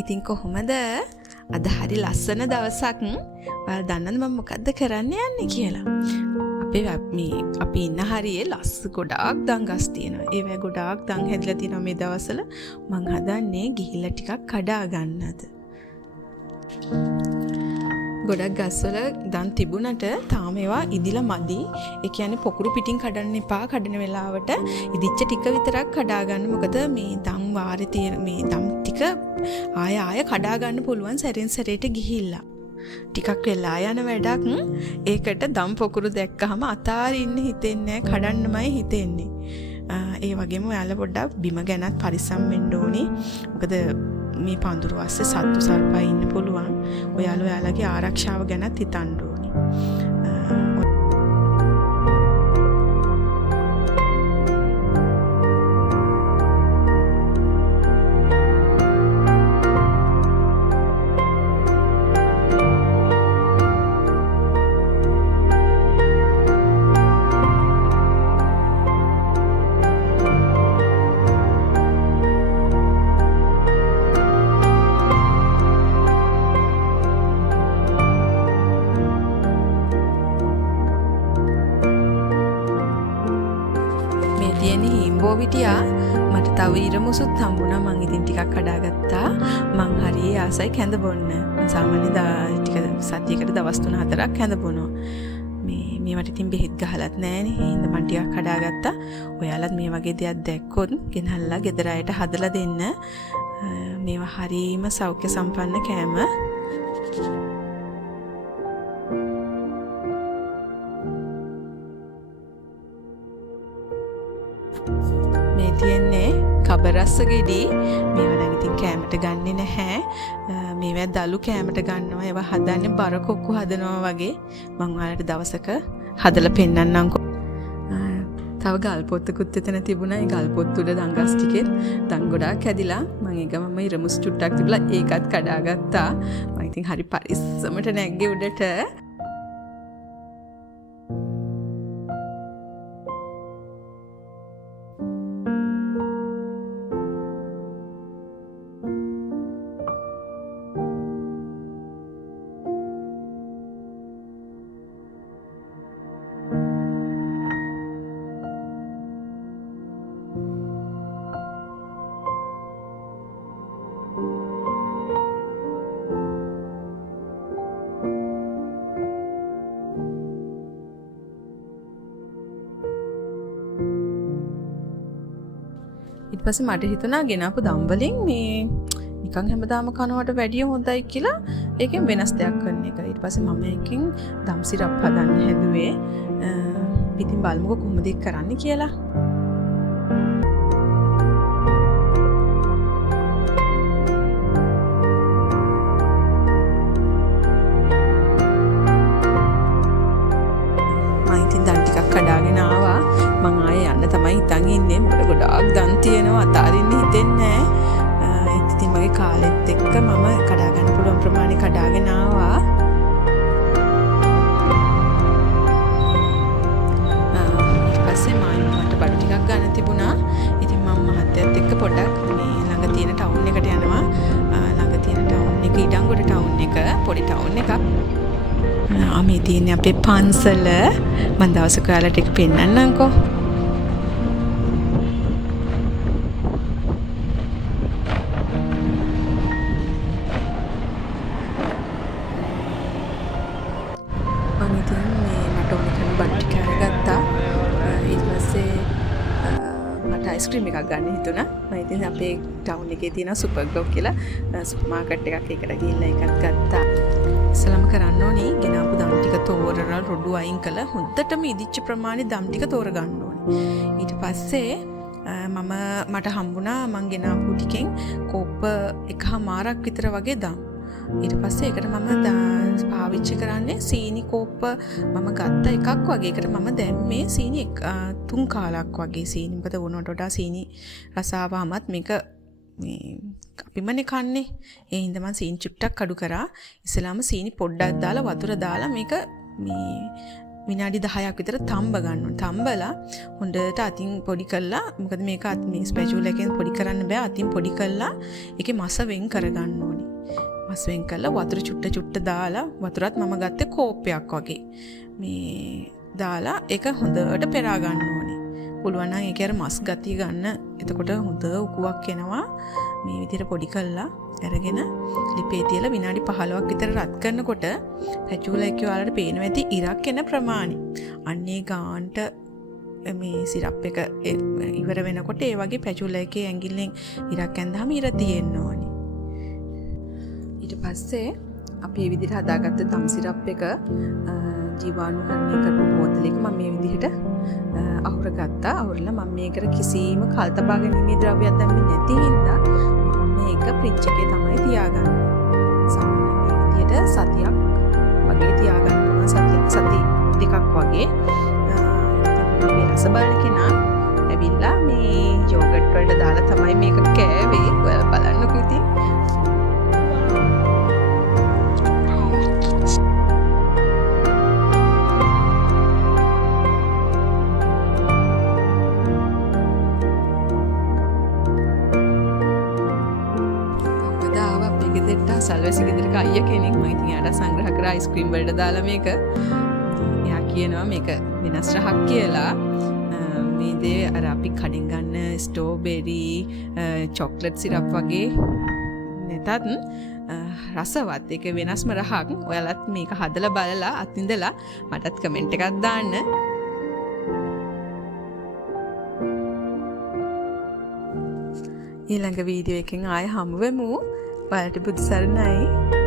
ඉතින් කොහොමද? අද හරි ලස්සන දවසක්. ඔයාලා දන්නවද මම මොකද්ද කරන්න යන්නේ කියලා? අපි ඉන්න හරියේ ලස්ස ගොඩාක් දංගස් තියෙනවා. ඒවැ ගොඩාක් දං හැදලා තියෙනවා මේ දවස්වල. මං හදන්නේ ගිහිල්ලා ටිකක් කඩා ගන්නද. ගොඩක් ගස්වල දන් තිබුණට තාම ඒවා ඉදිලා මදි. ඒ කියන්නේ පොකුරු පිටින් කඩන්න එපා. කඩන වෙලාවට ඉදිච්ච ටික විතරක් කඩා ගන්න. මොකද මේ දම් වාරේ තියෙන මේ දම් ටික ආය කඩා ගන්න පුළුවන් සැරෙන් සැරේට ගිහිල්ලා. ටිකක් වෙලා යන වැඩක්. ඒකට දම් පොකුරු දැක්කහම අතාරින්න හිතෙන්නේ නැහැ. කඩන්නමයි හිතෙන්නේ. ඒ වගේම ඔයාලා පොඩ්ඩක් බිම ගැනත් පරිස්සම් වෙන්න ඕනේ. මොකද මේ පඳුරු අස්සේ සත්තු සර්පා ඉන්න පුළුවන්. ඔයාලගේ ආරක්ෂාව ගැනත් හිතන්න ඕනේ. හිටියා මට තව ඉරමුසුත් හම්බුණා. මං ඉතින් ටිකක් කඩාගත්තා. මං හරිය ආසයි කැඳ බොන්න. මං සාමාන්‍යයෙන් ටික සතියකට දවස් 3-4ක් කැඳ බොනවා. මේවට ඉතින් බෙහෙත් ගහලත් නැහැනේ. ඒ හින්දා මං ටිකක් කඩාගත්තා. ඔයාලත් මේ වගේ දෙයක් දැක්කොත් ගෙනල්ලා ගෙදර අයට හදලා දෙන්න. මේවා හරීම සෞඛ්‍ය සම්පන්න කෑම. තියෙන්නේ කබරස්ස ගෙඩි. මේවා නම් ඉතින් කෑමට ගන්නෙ නැහැ. මේවා දලු කෑමට ගන්නවා. ඒවා හදන්නේ බර කොක්කු හදනවා වගේ. මම ඔයාලට දවසක හදලා පෙන්නන්නම්කෝ. තව ගල් පොත්තකුත් එතන තිබුණා. ඒ ගල් පොත්ත උඩ දංගස් ටිකෙත් දන් ගොඩාක් හැදිලා. මම ඒකම ඉරමුස් චුට්ටක් තිබලා ඒකත් කඩාගත්තා. මම ඉතින් හරි පරිස්සමට නැග්ගේ උඩට. ඊට පස්සේ මට හිතුණා ගෙනාපු දම්වලින් මේ නිකන් හැමදාම කනවට වැඩිය හොඳයි කියලා ඒකෙන් වෙනස් දෙයක් කරන එක. ඊට පස්සේ මම එකකින් දම් සිරප් හදන්න හැදුවේ. ඉතින් බලමුකෝ කොහොමද ඒක කරන්නේ කියලා. මම ඉතින් දන් ටිකක් කඩාගෙන ආවා. මං ආයේ යන්න තමයි හිතන් ඉන්නේ. මොකද ගොඩාක් දන් තියෙනවා. අතාරින්න හිතෙන්නේ නැහැ. ඉතින් මගේ කාලෙත් එක්ක මම කඩා ගන්න පුළුවන් ප්‍රමාණය කඩාගෙන ආවා. ඊට පස්සේ මට බඩු ටිකක් ගන්න තිබුණා. ඉතින් මම මහත්තයත් එක්ක පොඩ්ඩක් මේ ළඟ තියෙන ටවුන් එකට යනවා. ළඟ තියෙන ටවුන් එක ඉඩංගොඩ ටවුන් එක පොඩි ටවුන් එකක්. මේ තියෙන්නේ අපේ පන්සල. මම දවසක ඔයාලට ඒක පෙන්නන්නම්කෝ. මම ඉතින් මට ඕන කරන බඩු ටික අරගත්තා. ඊට පස්සේ මට අයිස්ක්‍රීම් එකක් ගන්න හිතුණා. මම ඉතින් අපේ ටවුන් එකේ තියෙන සුපර් ග්ලෝ කියලා සුපර් මාකට් එකක් ඒකට ගිහිල්ලා එකක් ගත්තා. ඉස්සලම කරන්න ඕනේ ගෙනාපු දම් ටික තෝරලා රොඩු අයින් කළා. හොඳටම ඉදිච්ච ප්‍රමාණය දම් ටික තෝරගන්න ඕනේ. ඊට පස්සේ මට හම්බුණා මං ගෙනාපු ටිකෙන් කෝප්ප එකමාරක් විතර වගේ දම්. ඊට පස්සේ ඒකට මම පාවිච්චි කරන්නේ සීනි කෝප්ප මම ගත්ත එකක් වගේ. ඒකට මම දැම්මේ සීනි 3 කාලක් වගේ සීනි. මොකද ඕනට වඩා සීනි රසාවමත් මේක මේ අපිමනේ කන්නේ. ඒ හින්දා මම සීනි චුට්ටක් අඩු කරා. ඉස්සලාම සීනි පොඩ්ඩක් දාලා වතුර දාලා මේක මේ විනාඩි 10ක් විතර තම්බ ගන්න ඕනේ. තම්බලා හොඳට අතින් පොඩි කරලා මොකද මේක මේ ස්පැචුලා එකෙන් පොඩි කරන්න බෑ. අතින් පොඩි කරලා ඒකේ මස වෙන් කරගන්න ඕනේ. මස් වෙන් කරලා වතුර චුට්ට දාලා වතුරත් මම ගත්තේ කෝප්පයක් වගේ. මේ දාලා ඒක හොඳට පෙරා ගන්න ඕනේ. පුළුවන් නම් ඒකේ අර මස් ගතිය ගන්න. එතකොට හොඳ උකුවක් එනවා. මේ විදිහට පොඩි කරලා අරගෙන ලිපේ තියලා විනාඩි 15ක් විතර රත් කරනකොට පැචුලා එකේ ඔයාලට පේනවා ඇති ඉරක් එන ප්‍රමාණය. අන්නේ ගාන්ට මේ සිරප් එක ඉවර වෙනකොට ඒ වගේ පැචුලා එකේ ඇඟිල්ලෙන් ඉරක් ඇඳාම ඉර තියෙන්න ඕනේ. ඊට පස්සේ අපි මේ විදිහට හදාගත්ත තම් සිරප් එක ජීවාණුකරණය කරපු බෝතලයක මම මේ විදිහට අහුර ගත්තා. අහුරලා මම මේකට කිසිම කල්තබා ගැනීමේ ද්‍රව්‍යයක් දැම්මේ නැති හින්දා මේක ෆ්‍රිජ් එකේ තමයි තියාගන්නේ. සාමාන්‍යයෙන් මේ විදිහට සතියක් වගේ තියාගන්න පුළුවන්. සති දෙකක් වගේ. ඉතින් මේ රස බලන කෙනා ඇවිල්ලා මේ යෝගට් වලට දාලා තමයි මේක කෑවේ. ඔයාලා බලන්නකෝ ඉතින්. සල්වැසි ගෙදරක අයියා කෙනෙක් මම ඉතින් යාට සංග්‍රහ කරා අයිස්ක්‍රීම් වලට දාලා මේක. එයා කියනවා මේක වෙනස් රහක් කියලා. මේ දේ අර අපි කඩෙන් ගන්න ස්ට්‍රෝබෙරි චොක්ලට් සිරප් වගේ නැතත් රසවත් ඒක වෙනස්ම රහක්. ඔයාලත් මේක හදලා බලලා අත්විඳලා මටත් කමෙන්ට් එකක් දාන්න. ඊළඟ වීඩියෝ එකෙන් ආයෙ හමු වෙමු. ඔයාලට බුදු සරණයි.